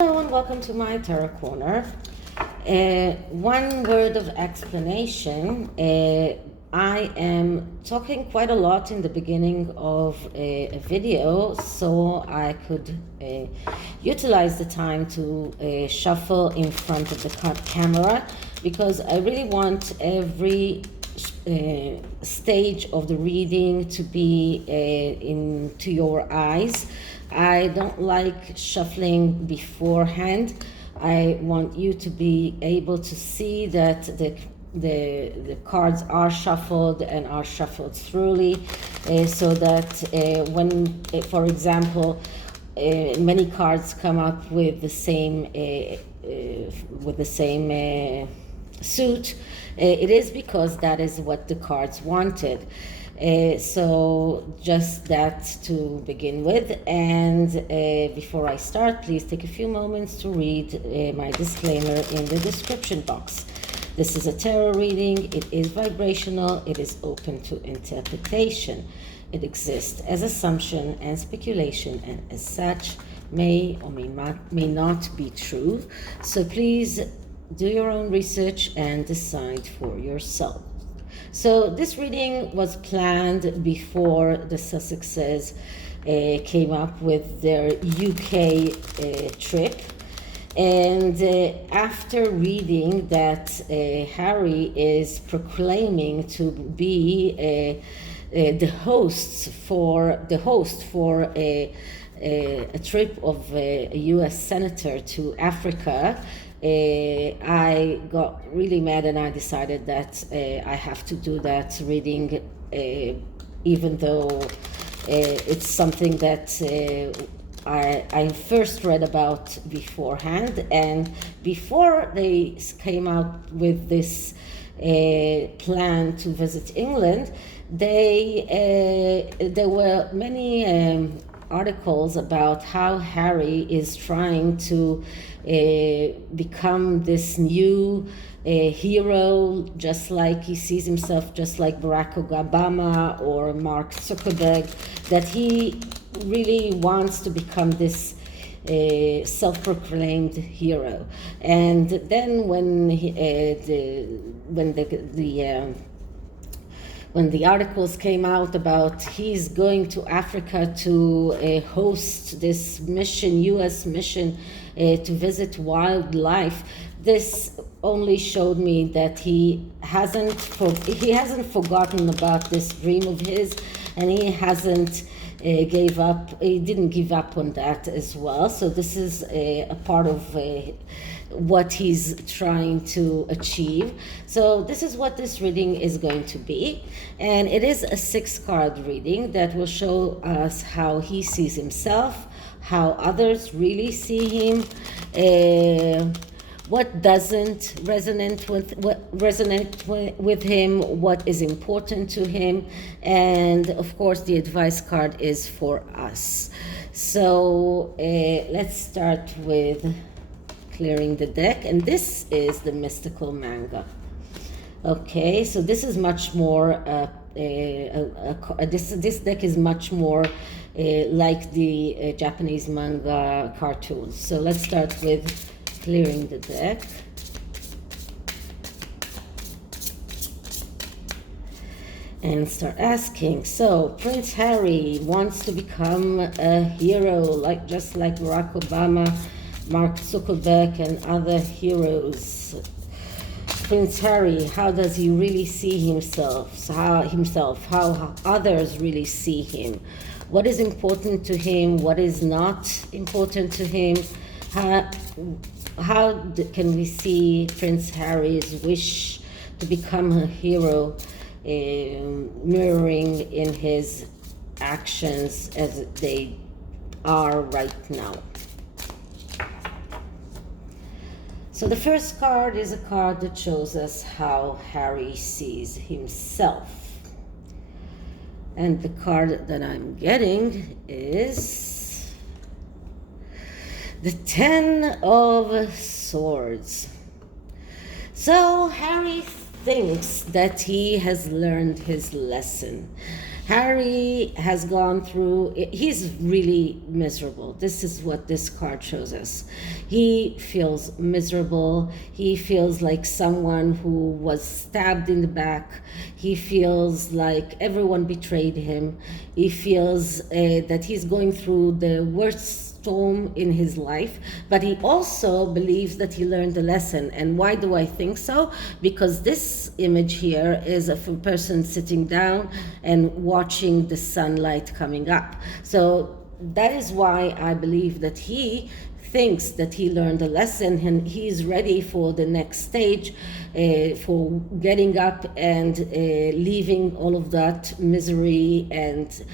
Hello and welcome to my Tarot Corner. One word of explanation. I am talking quite a lot in the beginning of a video, so I could utilize the time to shuffle in front of the camera, because I really want every stage of the reading to be into your eyes. I don't like shuffling beforehand. I want you to be able to see that the cards are shuffled and are shuffled thoroughly, so that when, for example, many cards come up with the same suit, it is because that is what the cards wanted. So just that to begin with, and before I start, please take a few moments to read my disclaimer in the description box. This is a tarot reading. It is vibrational. It is open to interpretation. It exists as assumption and speculation, and as such may or may not be true. So please do your own research and decide for yourself. So this reading was planned before the Sussexes came up with their UK trip. And after reading that Harry is proclaiming to be the host for a trip of a US senator to Africa, I got really mad, and I decided that I have to do that reading, even though it's something that I first read about beforehand. And before they came out with this plan to visit England, there were many articles about how Harry is trying to become this new hero, just like he sees himself, just like Barack Obama or Mark Zuckerberg, that he really wants to become this self-proclaimed hero. And then when the articles came out about he's going to Africa to host this mission, U.S. mission, to visit wildlife, this only showed me that he hasn't forgotten about this dream of his, and he hasn't gave up. He didn't give up on that as well. So this is a part of what he's trying to achieve. So this is what this reading is going to be, and it is a 6-card reading that will show us how he sees himself, how others really see him, what doesn't resonate with him, what is important to him, and of course the advice card is for us. So let's start with clearing the deck, and this is the mystical manga. Okay, so this is much more this deck is much more like the Japanese manga cartoons. So let's start with clearing the deck. And start asking. So Prince Harry wants to become a hero, just like Barack Obama, Mark Zuckerberg, and other heroes. Prince Harry, how does he really see himself? How others really see him? What is important to him? What is not important to him? How can we see Prince Harry's wish to become a hero mirroring in his actions as they are right now? So the first card is a card that shows us how Harry sees himself. And the card that I'm getting is the 10 of Swords. So Harry thinks that he has learned his lesson. Harry has gone through, he's really miserable. This is what this card shows us. He feels miserable. He feels like someone who was stabbed in the back. He feels like everyone betrayed him. He feels that he's going through the worst storm in his life, but he also believes that he learned a lesson. And why do I think so? Because this image here is of a person sitting down and watching the sunlight coming up. So that is why I believe that he thinks that he learned a lesson and he's ready for the next stage, for getting up and leaving all of that misery and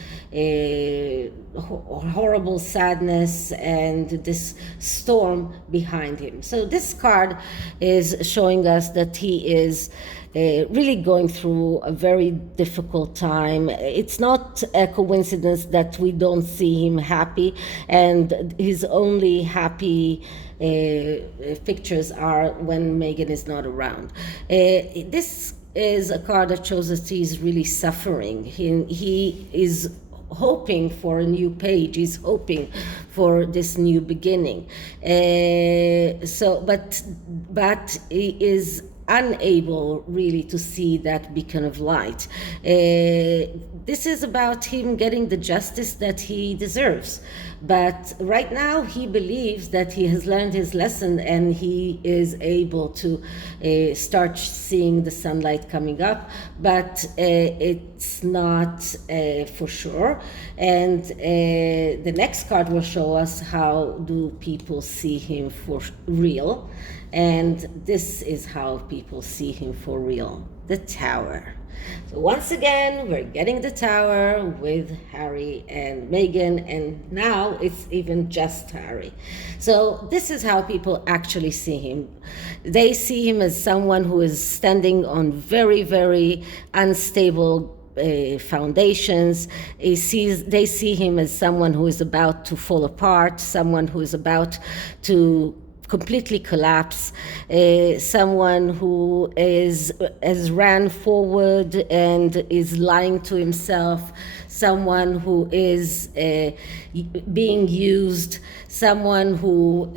horrible sadness and this storm behind him. So this card is showing us that he is really going through a very difficult time. It's not a coincidence that we don't see him happy, and his only happy pictures are when Meghan is not around. This is a card that shows us he's really suffering. He is hoping for a new page. He's hoping for this new beginning. But he is unable really to see that beacon of light. This is about him getting the justice that he deserves. But right now he believes that he has learned his lesson and he is able to start seeing the sunlight coming up, but it's not for sure. And the next card will show us how do people see him for real. And this is how people see him for real, the Tower. So once again, we're getting the Tower with Harry and Meghan, and now it's even just Harry. So this is how people actually see him. They see him as someone who is standing on very, very unstable foundations. They see him as someone who is about to fall apart, someone who is about to completely collapse, someone who has ran forward and is lying to himself, someone who is being used, someone who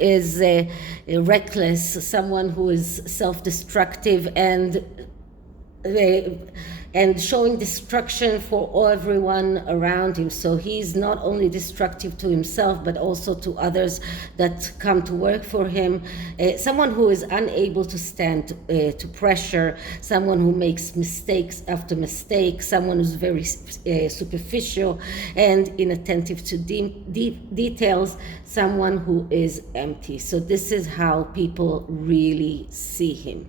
is reckless, someone who is self-destructive and showing destruction for everyone around him. So he's not only destructive to himself, but also to others that come to work for him. Someone who is unable to stand to pressure, someone who makes mistakes after mistake, someone who's very superficial and inattentive to details, someone who is empty. So this is how people really see him.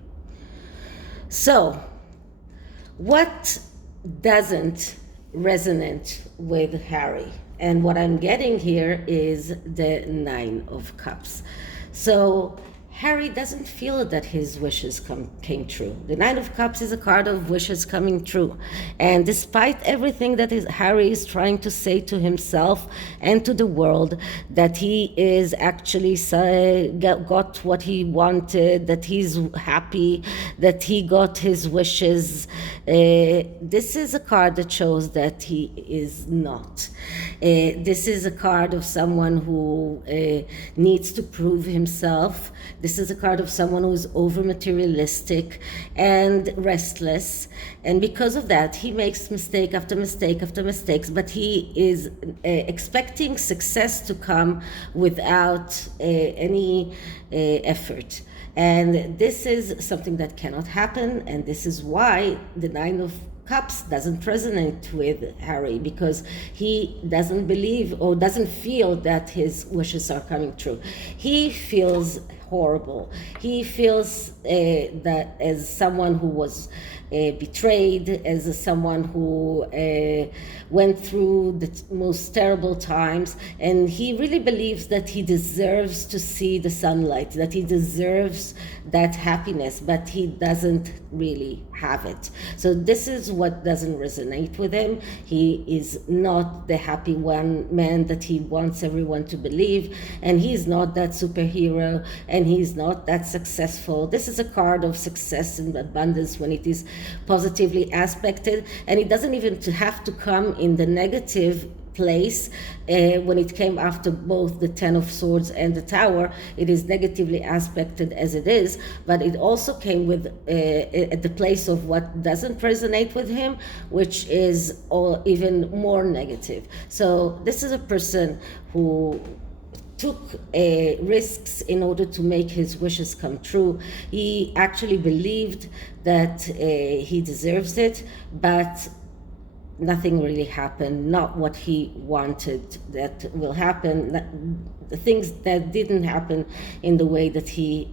So, what doesn't resonate with Harry? And what I'm getting here is the Nine of Cups. So Harry doesn't feel that his wishes came true. The Nine of Cups is a card of wishes coming true. And despite everything that Harry is trying to say to himself and to the world, that he is actually got what he wanted, that he's happy, that he got his wishes, this is a card that shows that he is not. This is a card of someone who needs to prove himself. This is a card of someone who is over materialistic and restless, and because of that he makes mistake after mistake after mistakes, but he is expecting success to come without any effort. And this is something that cannot happen, and this is why the Nine of Cups doesn't resonate with Harry, because he doesn't believe or doesn't feel that his wishes are coming true. He feels horrible. He feels that as someone who was betrayed, as someone who went through the most terrible times, and he really believes that he deserves to see the sunlight, that he deserves that happiness, but he doesn't really have it. So this is what doesn't resonate with him. He is not the happy man that he wants everyone to believe, and he's not that superhero, and he's not that successful. This is a card of success and abundance when it is positively aspected, and it doesn't even have to come in the negative place. When it came after both the Ten of Swords and the Tower, it is negatively aspected as it is, but it also came with at the place of what doesn't resonate with him, which is even more negative. So this is a person who took risks in order to make his wishes come true. He actually believed that he deserves it, but nothing really happened, not what he wanted that will happen, the things that didn't happen in the way that he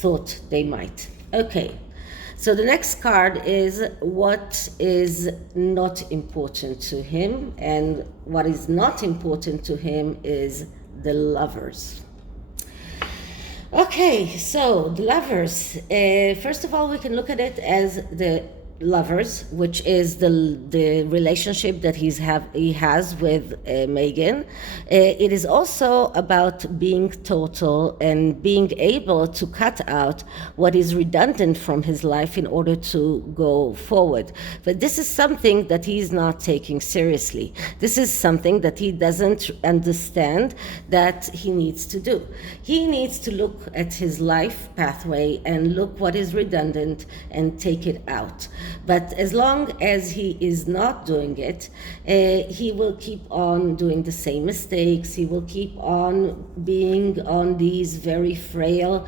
thought they might. Okay, so the next card is what is not important to him, and what is not important to him is the Lovers. Okay, so the Lovers, first of all, we can look at it as the Lovers, which is the relationship that he has with Meghan. It is also about being total and being able to cut out what is redundant from his life in order to go forward. But this is something that he's not taking seriously. This is something that he doesn't understand that he needs to do. He needs to look at his life pathway and look what is redundant and take it out. But as long as he is not doing it, he will keep on doing the same mistakes. He will keep on being on these very frail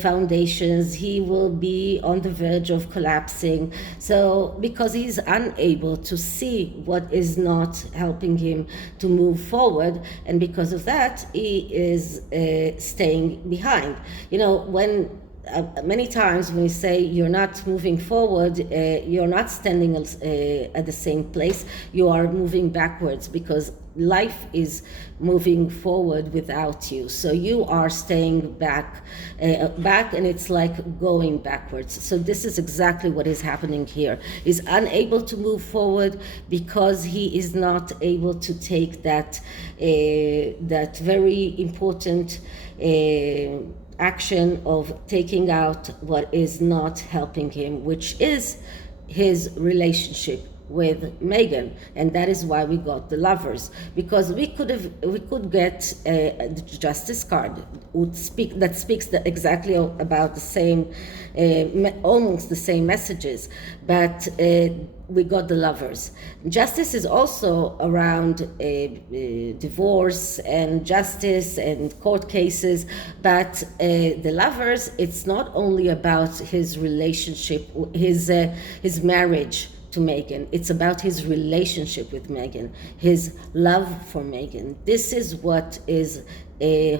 foundations. He will be on the verge of collapsing. So because he's unable to see what is not helping him to move forward, and because of that, he is staying behind. You know, when many times when we say you're not moving forward, you're not standing at the same place, you are moving backwards, because life is moving forward without you. So you are staying back, and it's like going backwards. So this is exactly what is happening here. He's unable to move forward because he is not able to take that very important action of taking out what is not helping him, which is his relationship with Meghan. And that is why we got the Lovers, because we could get the Justice card that speaks exactly about the same, almost the same messages, but we got the Lovers. Justice is also around divorce and justice and court cases, but the Lovers, it's not only about his relationship, his marriage to Meghan. It's about his relationship with Meghan, his love for Meghan. This is what is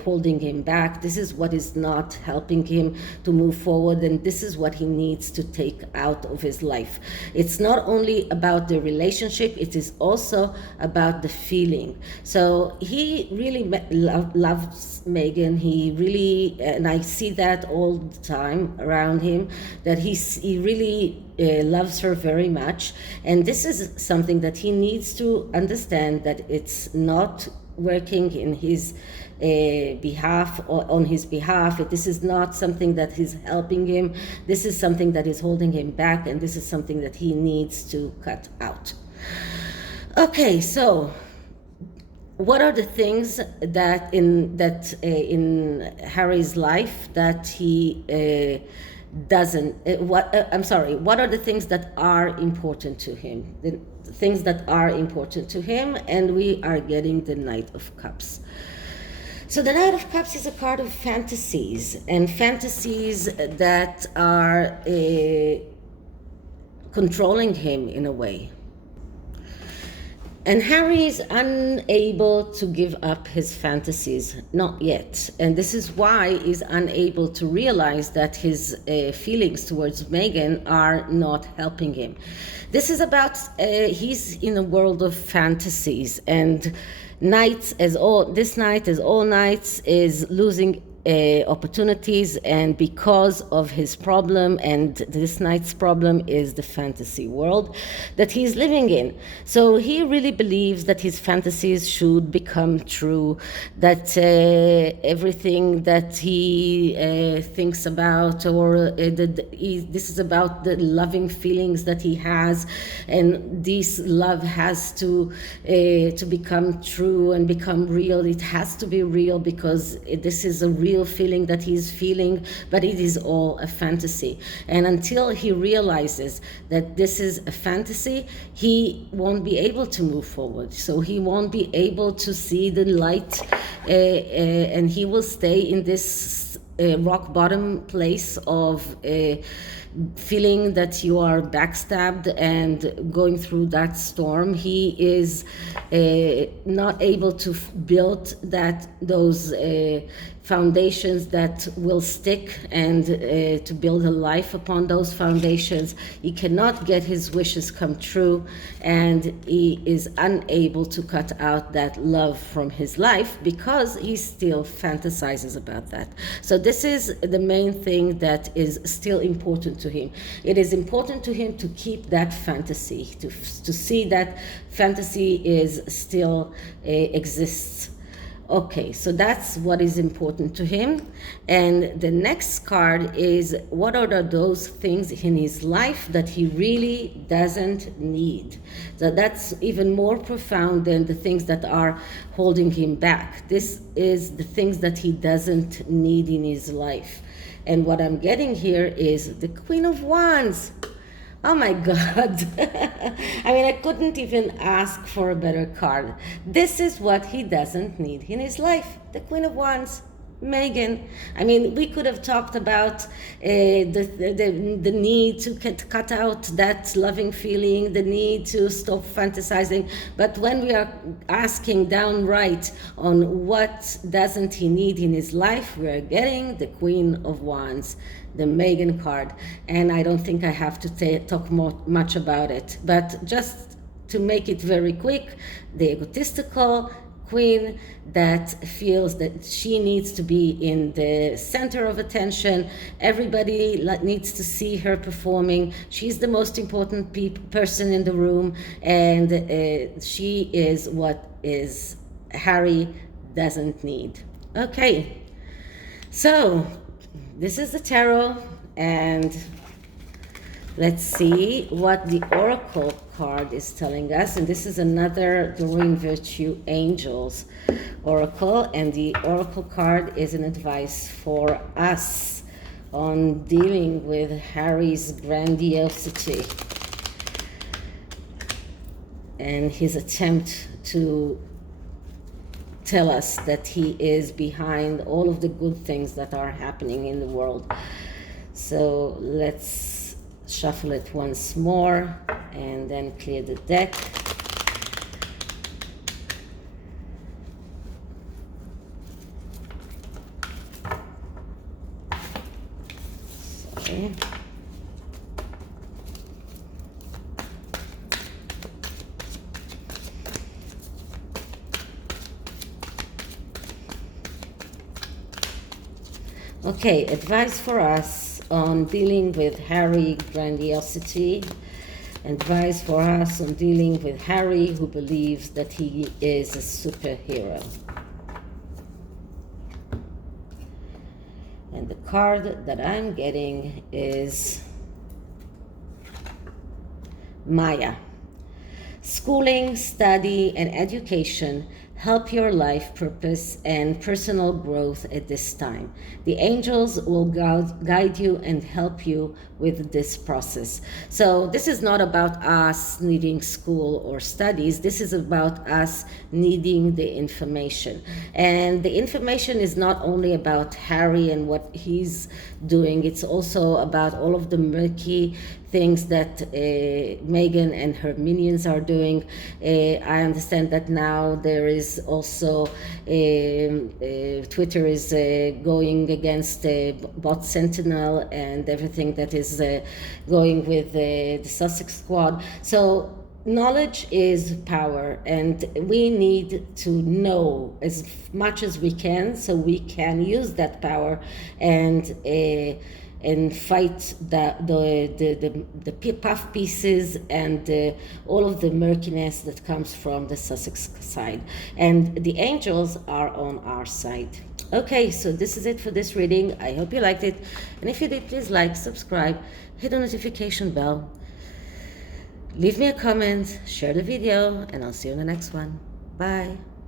holding him back. This is what is not helping him to move forward, and this is what he needs to take out of his life. It's not only about the relationship, it is also about the feeling. So he really loves Meghan. He really, and I see that all the time around him, that he really loves her very much, and this is something that he needs to understand, that it's not working in his behalf or on his behalf. This is not something that is helping him. This is something that is holding him back, and this is something that he needs to cut out. Okay, so what are the things that in Harry's life that he doesn't, what are the things that are important to him? The things that are important to him, and we are getting the Knight of Cups. So the Knight of Cups is a card of fantasies, and fantasies that are controlling him in a way. And Harry is unable to give up his fantasies, not yet. And this is why he's unable to realize that his feelings towards Meghan are not helping him. This is about, he's in a world of fantasies, and this night, as all nights, is losing opportunities, and because of his problem, and this knight's problem is the fantasy world that he's living in. So he really believes that his fantasies should become true, that everything that he thinks about, or this is about the loving feelings that he has, and this love has to become true and become real. It has to be real because this is a real feeling that he's feeling, but it is all a fantasy. And until he realizes that this is a fantasy, he won't be able to move forward. So he won't be able to see the light, and he will stay in this rock bottom place of feeling that you are backstabbed and going through that storm. He is not able to build those foundations that will stick, and to build a life upon those foundations. He cannot get his wishes come true, and he is unable to cut out that love from his life because he still fantasizes about that. So this is the main thing that is still important to him. It is important to him to keep that fantasy, to see that fantasy is still exists. Okay, so that's what is important to him. And the next card is, what are those things in his life that he really doesn't need? So that's even more profound than the things that are holding him back. This is the things that he doesn't need in his life. And what I'm getting here is the Queen of Wands. Oh my God. I mean, I couldn't even ask for a better card. This is what he doesn't need in his life. The Queen of Wands, Meghan. I mean, we could have talked about the need to cut out that loving feeling, the need to stop fantasizing. But when we are asking downright on what doesn't he need in his life, we are getting the Queen of Wands, the Meghan card. And I don't think I have to talk much about it. But just to make it very quick, the egotistical queen that feels that she needs to be in the center of attention. Everybody needs to see her performing. She's the most important person in the room, and she is what is Harry doesn't need. Okay, so this is the tarot, and let's see what the Oracle card is telling us. And this is another Doreen Virtue Angels Oracle. And the Oracle card is an advice for us on dealing with Harry's grandiosity and his attempt to tell us that he is behind all of the good things that are happening in the world. So let's shuffle it once more and then clear the deck. Sorry. Okay, advice for us on dealing with Harry grandiosity. Advice for us on dealing with Harry who believes that he is a superhero. And the card that I'm getting is Maya. Schooling, study, and education help your life purpose and personal growth at this time. The angels will guide you and help you with this process. So this is not about us needing school or studies. This is about us needing the information. And the information is not only about Harry and what he's doing. It's also about all of the murky things that Meghan and her minions are doing. I understand that now there is also Twitter is going against bot Sentinel and everything that is going with the Sussex Squad. So knowledge is power, and we need to know as much as we can so we can use that power and fight the puff pieces and all of the murkiness that comes from the Sussex side. And the angels are on our side. Okay, so this is it for this reading. I hope you liked it. And if you did, please like, subscribe, hit the notification bell. Leave me a comment, share the video, and I'll see you in the next one. Bye.